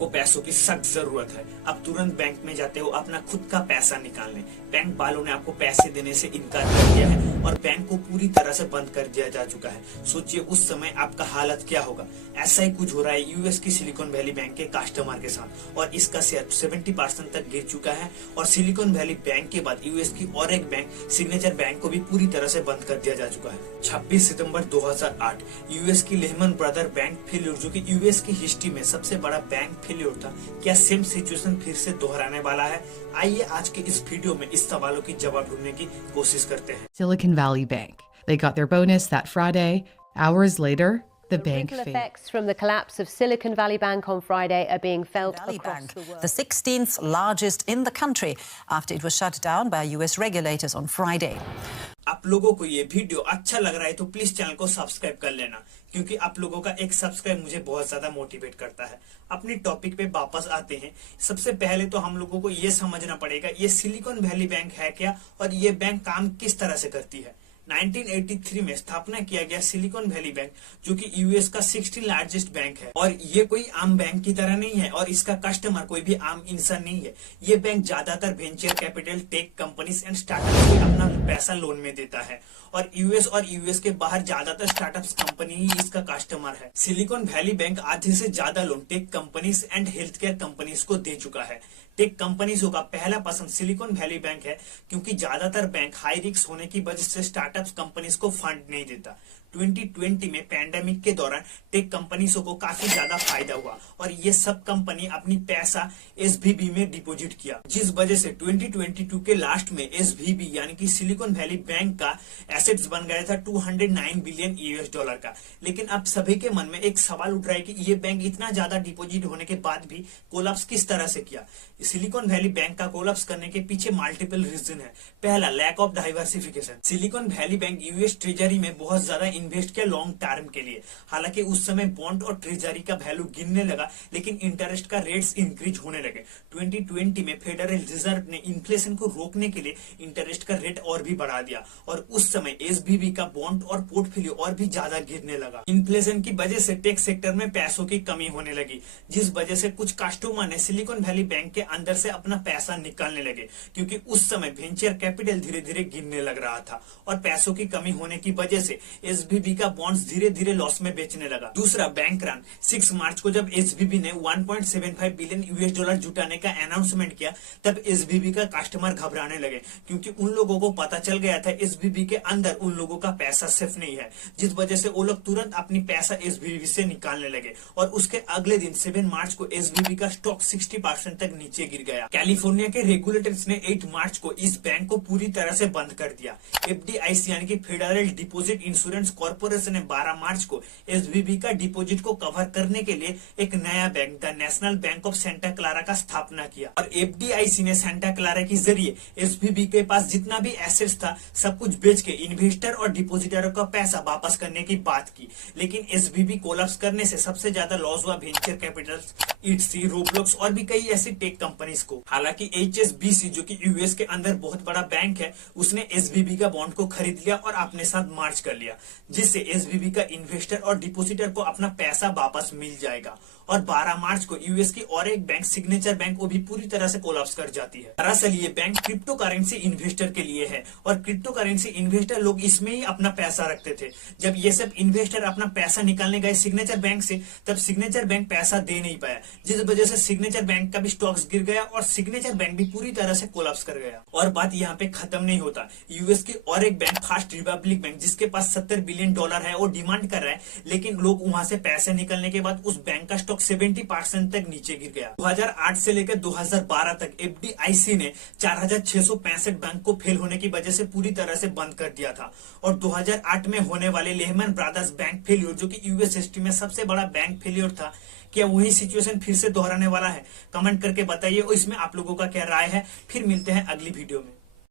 आपको पैसों की सख्त जरूरत है। आप तुरंत बैंक में जाते हो अपना खुद का पैसा निकालने। बैंक वालों ने आपको पैसे देने से इनकार कर दिया है और बैंक को पूरी तरह से बंद कर दिया जा चुका है। सोचिए उस समय आपका हालत क्या होगा। ऐसा ही कुछ हो रहा है यूएस की सिलिकॉन वैली बैंक के कस्टमर के साथ और इसका शेयर 70% तक गिर चुका है। और सिलिकॉन वैली बैंक के बाद यूएस की और एक बैंक सिग्नेचर बैंक को भी पूरी तरह से बंद कर दिया जा चुका है। 26 सितंबर 2008 यूएस की लेहमन ब्रदर बैंक फेल्योर, जो कि यूएस की हिस्ट्री में सबसे बड़ा बैंक फेल्योर था, क्या सेम सिचुएशन फिर से दोहराने वाला है? आइए आज के इस वीडियो में इस सवालों की जवाब ढूंढने की कोशिश करते हैं। Silicon Valley Bank. They got their bonus that Friday. Hours later, the bank ripple failed. effects from the collapse of Silicon Valley Bank on Friday are being felt Valley across Bank, the world. the 16th largest in the country after it was shut down by US regulators on Friday. आप लोगों को ये video अच्छा लग रहा है तो please channel को सब्सक्राइब कर लेना, क्योंकि आप लोगों का एक सब्सक्राइब मुझे बहुत ज्यादा मोटिवेट करता है। अपने टॉपिक पे वापस आते हैं। सबसे पहले तो हम लोगों को ये समझना पड़ेगा ये सिलिकॉन वैली बैंक है क्या और ये बैंक काम किस तरह से करती है। 1983 में स्थापना किया गया सिलिकॉन वैली बैंक, जो कि यूएस का 16 लार्जेस्ट बैंक है और ये कोई आम बैंक की तरह नहीं है और इसका कस्टमर कोई भी आम इंसान नहीं है। ये बैंक ज्यादातर venture capital, tech companies and startup को अपना पैसा लोन में देता है और यूएस के बाहर ज्यादातर स्टार्टअप्स कंपनी ही इसका कस्टमर है। सिलिकॉन वैली बैंक आधे से ज्यादा loan tech companies and health care companies को दे चुका है। टेक कंपनीजों का पहला पसंद सिलिकॉन वैली बैंक है, क्योंकि ज्यादातर बैंक हाई रिस्क होने की वजह से स्टार्टअप्स कंपनीज को फंड नहीं देता। 2020 में पैंडेमिक के दौरान टेक कंपनीजों को काफी ज्यादा फायदा हुआ और ये सब कंपनी अपनी पैसा एसवीबी में डिपॉजिट किया, जिस वजह से 2022 के लास्ट में एसवीबी यानी कि सिलिकॉन वैली बैंक का एसेट्स बन गया था 209 बिलियन यूएस डॉलर का। लेकिन अब सभी के मन में एक सवाल उठ रहा है कि ये बैंक इतना ज्यादा डिपॉजिट होने के बाद भी कोलैप्स किस तरह से किया। सिलिकॉन वैली बैंक का कोलैप्स करने के पीछे मल्टीपल रीजन है। पहला, lack of diversification. Silicon Valley Bank US treasury में बहुत ज्यादा इन्वेस्ट किया लॉन्ग टर्म के लिए। हालांकि उस समय बॉन्ड और ट्रेजरी का वैल्यू गिरने लगा, लेकिन इंटरेस्ट का रेट्स इंक्रीज होने लगे। 2020 में फेडरल रिजर्व ने इन्फ्लेशन को रोकने के लिए इंटरेस्ट का रेट और भी बढ़ा दिया और उस समय एसवीबी का बॉन्ड और पोर्टफोलियो और भी ज्यादा गिरने लगा। इन्फ्लेशन की वजह से टेक सेक्टर में पैसों की कमी होने लगी, जिस वजह से कुछ कस्टमर ने सिलिकॉन वैली बैंक के अंदर से अपना पैसा निकालने लगे, क्योंकि उस समय वेंचर कैपिटल धीरे धीरे गिरने लग रहा था और पैसों की कमी होने की वजह से एसवीबी का बॉन्ड्स धीरे धीरे लॉस में बेचने लगा। दूसरा, बैंक रन। 6 मार्च को जब एसवीबी ने 1.75 बिलियन यूएस डॉलर जुटाने का अनाउंसमेंट किया, तब एसवीबी का कस्टमर घबराने लगे, क्योंकि उन लोगों को पता चल गया था एसवीबी के अंदर उन लोगों का पैसा सेफ नहीं है, जिस वजह से वो लोग तुरंत अपनी पैसा एसवीबी से निकालने लगे और उसके अगले दिन 7 मार्च को एसवीबी का स्टॉक 60% तक नीचे गिर गया। कैलिफोर्निया के रेगुलेटर्स ने 8 मार्च को इस बैंक को पूरी तरह से बंद कर दिया। एफडीआईसी यानी कि फेडरल डिपॉजिट इंश्योरेंस कॉर्पोरेशन ने 12 मार्च को एसवीबी का डिपॉजिट को कवर करने के लिए एक नया bank the national bank of Santa Clara का स्थापना किया और एफडीआईसी ने सेंटा क्लारा के जरिए एसवीबी के पास जितना भी एसेट्स था सब कुछ बेच के इन्वेस्टर और डिपॉजिटरों का पैसा वापस करने की बात की। लेकिन एसवीबी कोलैप्स करने से सबसे ज्यादा लॉस हुआ वेंचर कैपिटल्स, इट्सी, रोब्लॉक्स और भी कई ऐसी टेक कंपनीज को। हालांकि एचएसबीसी, जो कि यूएस के अंदर बहुत बड़ा बैंक है, उसने एसवीबी का बॉन्ड को खरीद लिया और अपने साथ मार्च कर लिया, जिससे एसवीबी का इन्वेस्टर और डिपॉजिटर को अपना पैसा वापस मिल जाएगा। और 12 मार्च को यूएस की और एक बैंक सिग्नेचर बैंक को भी पूरी तरह से कोलैप्स कर जाती है। दरअसल ये बैंक क्रिप्टो करेंसी इन्वेस्टर के लिए है और क्रिप्टो करेंसी इन्वेस्टर लोग इसमें ही अपना पैसा रखते थे। जब ये सब इन्वेस्टर अपना पैसा निकालने गए सिग्नेचर बैंक से, तब सिग्नेचर बैंक पैसा दे नहीं पाया, जिस वजह से सिग्नेचर बैंक का भी स्टॉक्स गिर गया और सिग्नेचर बैंक भी पूरी तरह से कोलैप्स कर गया। और बात यहाँ पे खत्म नहीं होता। यूएस की और एक बैंक फर्स्ट रिपब्लिक बैंक, जिसके पास 70 बिलियन डॉलर है, वो डिमांड कर रहा है, लेकिन लोग वहां से पैसे निकलने के बाद उस बैंक का स्टॉक 70% तक नीचे गिर गया। 2008 से लेकर 2012 तक एफडीआईसी ने 4665 बैंक को फेल होने की वजह से पूरी तरह से बंद कर दिया था और 2008 में होने वाले लेहमन ब्रदर्स बैंक फेलियर, जो कि यूएस हिस्ट्री में सबसे बड़ा बैंक फेलियर था, क्या वही सिचुएशन फिर से दोहराने वाला है? कमेंट करके बताइए और इसमें आप लोगों का क्या राय है। फिर मिलते हैं अगली वीडियो में।